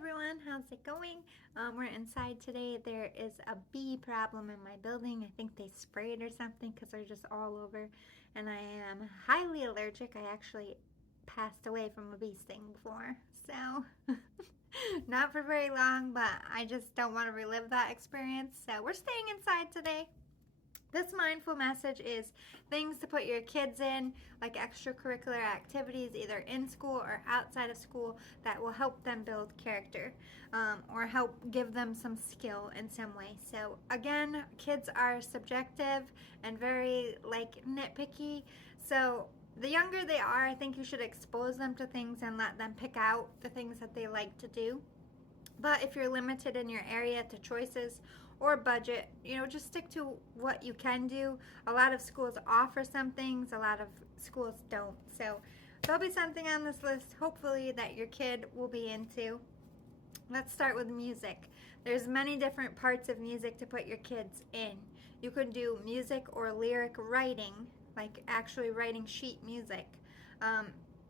everyone, how's it going? We're inside today. There is a bee problem in my building. I think they sprayed or something because they're just all over, and I am highly allergic. I actually passed away from a bee sting before, so not for very long, but I just don't want to relive that experience. So we're staying inside today. This mindful message is things to put your kids in, like extracurricular activities, either in school or outside of school, that will help them build character or help give them some skill in some way. So, again, kids are subjective and very nitpicky. So, the younger they are, I think you should expose them to things and let them pick out the things that they like to do. But if you're limited in your area to choices or budget, just stick to what you can do. A lot of schools offer some things, a lot of schools don't. So there'll be something on this list, hopefully, that your kid will be into. Let's start with music. There's many different parts of music to put your kids in. You could do music or lyric writing, like actually writing sheet music.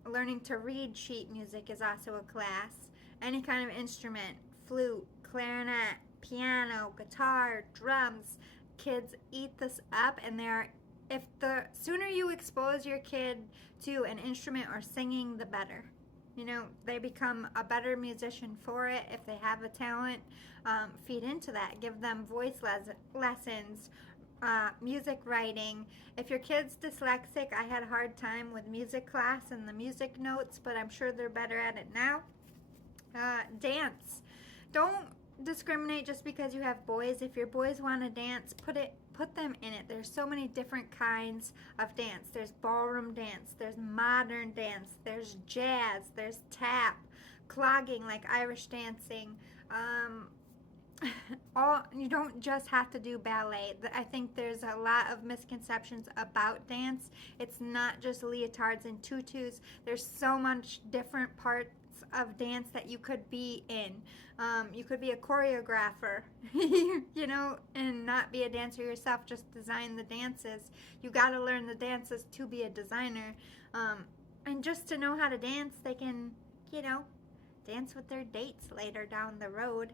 Learning to read sheet music is also a class. Any kind of instrument, flute, clarinet, piano, guitar, drums. Kids eat this up, and if the sooner you expose your kid to an instrument or singing, the better. They become a better musician for it if they have a talent. Feed into that. Give them voice lessons, music writing. If your kid's dyslexic, I had a hard time with music class and the music notes, but I'm sure they're better at it now. Dance. Don't discriminate just because you have boys. If your boys want to dance, put them in it. There's so many different kinds of dance. There's ballroom dance, there's modern dance, there's jazz, there's tap, clogging like Irish dancing. You don't just have to do ballet. I think there's a lot of misconceptions about dance. It's not just leotards and tutus. There's so much different parts of dance that you could be in. You could be a choreographer, and not be a dancer yourself, just design the dances. You got to learn the dances to be a designer. And just to know how to dance, they can, dance with their dates later down the road.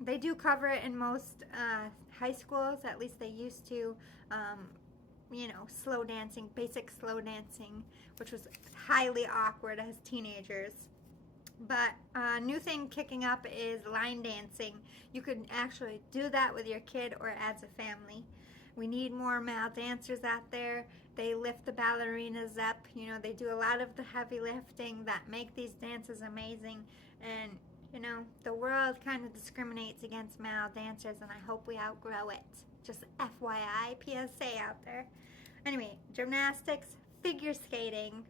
They do cover it in most high schools, at least they used to. Slow dancing, basic slow dancing, which was highly awkward as teenagers. But a new thing kicking up is line dancing. You could actually do that with your kid or as a family. We need more male dancers out there. They lift the ballerinas up. They do a lot of the heavy lifting that make these dances amazing. And, the world kind of discriminates against male dancers, and I hope we outgrow it. Just FYI, PSA out there. Anyway, gymnastics, figure skating.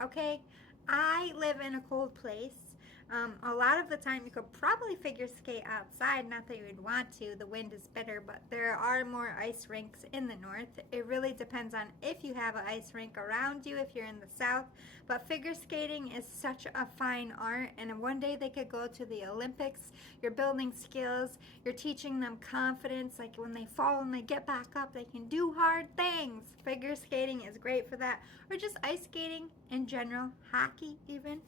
Okay, I live in a cold place. A lot of the time you could probably figure skate outside, not that you would want to, the wind is bitter, but there are more ice rinks in the north. It really depends on if you have an ice rink around you, if you're in the south, but figure skating is such a fine art, and one day they could go to the Olympics. You're building skills, you're teaching them confidence, like when they fall and they get back up, they can do hard things. Figure skating is great for that, or just ice skating in general, hockey even.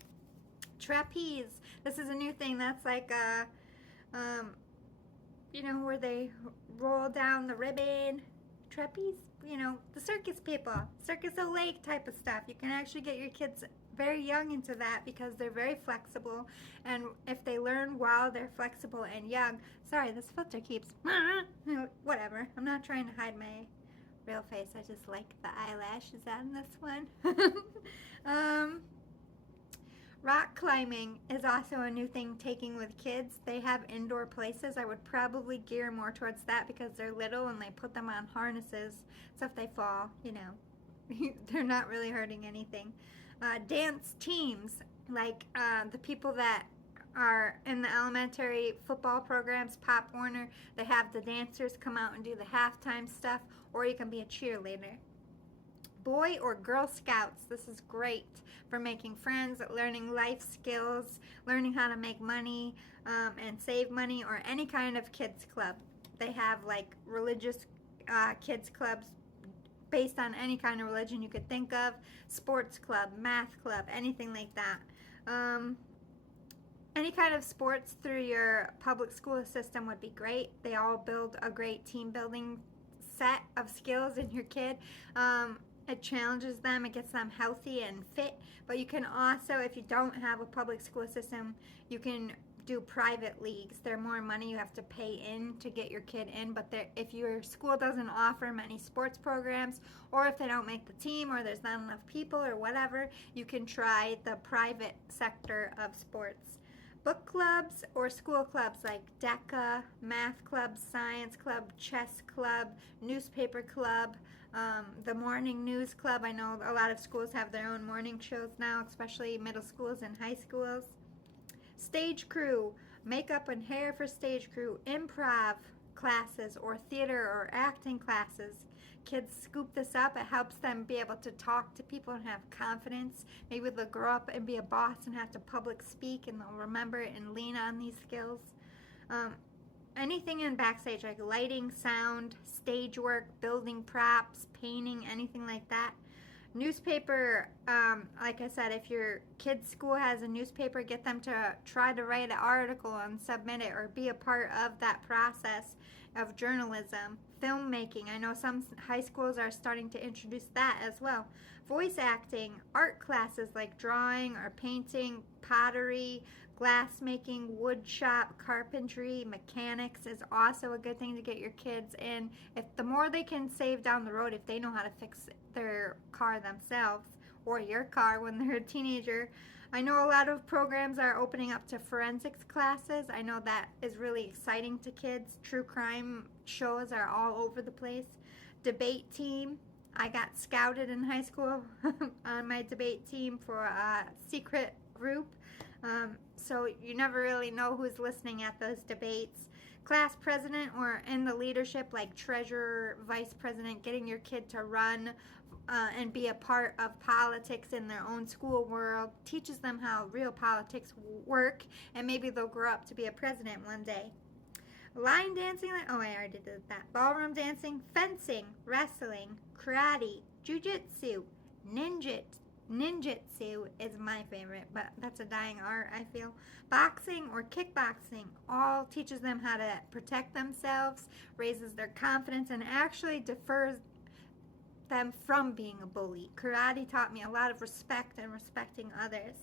Trapeze. This is a new thing. That's like where they roll down the ribbon. Trapeze. The circus people, Circus of Lake type of stuff. You can actually get your kids very young into that because they're very flexible, and if they learn while they're flexible and young. Sorry, this filter keeps whatever. I'm not trying to hide my real face. I just like the eyelashes on this one. Rock climbing is also a new thing taking with kids. They have indoor places. I would probably gear more towards that because they're little and they put them on harnesses. So if they fall, they're not really hurting anything. Dance teams, like the people that are in the elementary football programs, Pop Warner, they have the dancers come out and do the halftime stuff, or you can be a cheerleader. Boy or Girl Scouts. This is great for making friends, learning life skills, learning how to make money and save money, or any kind of kids club. They have like religious kids clubs based on any kind of religion you could think of, sports club, math club, anything like that. Any kind of sports through your public school system would be great. They all build a great team building set of skills in your kid. It challenges them, it gets them healthy and fit. But you can also, if you don't have a public school system, you can do private leagues. They're more money, you have to pay in to get your kid in, but if your school doesn't offer many sports programs, or if they don't make the team, or there's not enough people or whatever, you can try the private sector of sports. Book clubs or school clubs like DECA, math club, science club, chess club, newspaper club, the morning news club. I know a lot of schools have their own morning shows now, especially middle schools and high schools. Stage crew, makeup and hair for stage crew, improv classes or theater or acting classes. Kids scoop this up. It helps them be able to talk to people and have confidence. Maybe they'll grow up and be a boss and have to public speak, and they'll remember it and lean on these skills. Anything in backstage, like lighting, sound, stage work, building props, painting, anything like that. Newspaper, like I said, if your kid's school has a newspaper, get them to try to write an article and submit it, or be a part of that process of journalism. Filmmaking, I know some high schools are starting to introduce that as well. Voice acting, art classes like drawing or painting, pottery, glass making, wood shop, carpentry, mechanics is also a good thing to get your kids in. If the more they can save down the road, if they know how to fix their car themselves, or your car when they're a teenager. I know a lot of programs are opening up to forensics classes. I know that is really exciting to kids. True crime shows are all over the place. Debate team. I got scouted in high school on my debate team for a secret group. So you never really know who's listening at those debates. Class president, or in the leadership like treasurer, vice president, getting your kid to run and be a part of politics in their own school world, teaches them how real politics work, and maybe they'll grow up to be a president one day. Line dancing, oh, I already did that. Ballroom dancing, fencing, wrestling, karate, jujitsu, ninjutsu is my favorite, but that's a dying art, I feel. Boxing or kickboxing all teaches them how to protect themselves, raises their confidence, and actually defers them from being a bully. Karate taught me a lot of respect and respecting others.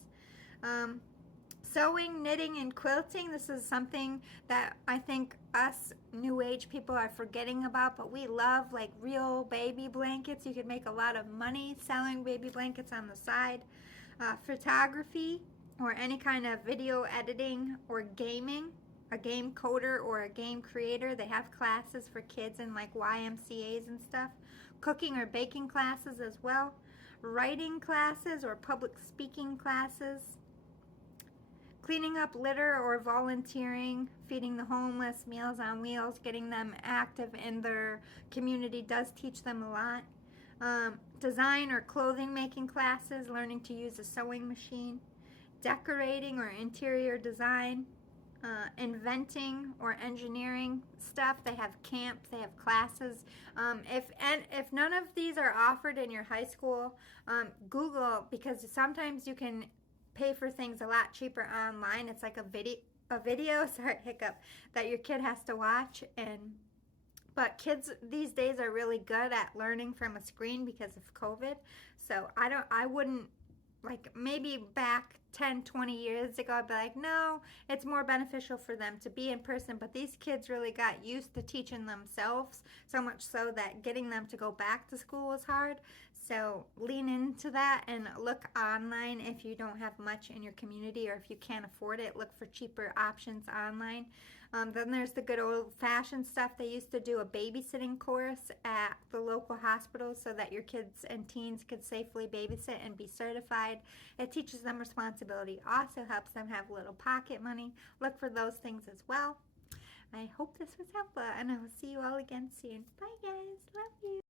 Sewing, knitting, and quilting. This is something that I think us new age people are forgetting about, but we love, like real baby blankets. You could make a lot of money selling baby blankets on the side. Photography or any kind of video editing or gaming. A game coder or a game creator. They have classes for kids in like YMCAs and stuff. Cooking or baking classes as well. Writing classes or public speaking classes. Cleaning up litter or volunteering, feeding the homeless, Meals on Wheels, getting them active in their community does teach them a lot. Design or clothing making classes, learning to use a sewing machine. Decorating or interior design. Inventing or engineering stuff. They have camps, they have classes. If none of these are offered in your high school, Google, because sometimes you can pay for things a lot cheaper online. It's like a video, sorry, hiccup, that your kid has to watch. But kids these days are really good at learning from a screen because of COVID. So I wouldn't, like, maybe back 10, 20 years ago, I'd be like, no, it's more beneficial for them to be in person. But these kids really got used to teaching themselves, so much so that getting them to go back to school was hard. So lean into that and look online if you don't have much in your community, or if you can't afford it, look for cheaper options online. Then there's the good old-fashioned stuff. They used to do a babysitting course at the local hospital so that your kids and teens could safely babysit and be certified. It teaches them responsibility. Also helps them have a little pocket money. Look for those things as well. I hope this was helpful, and I will see you all again soon. Bye, guys. Love you.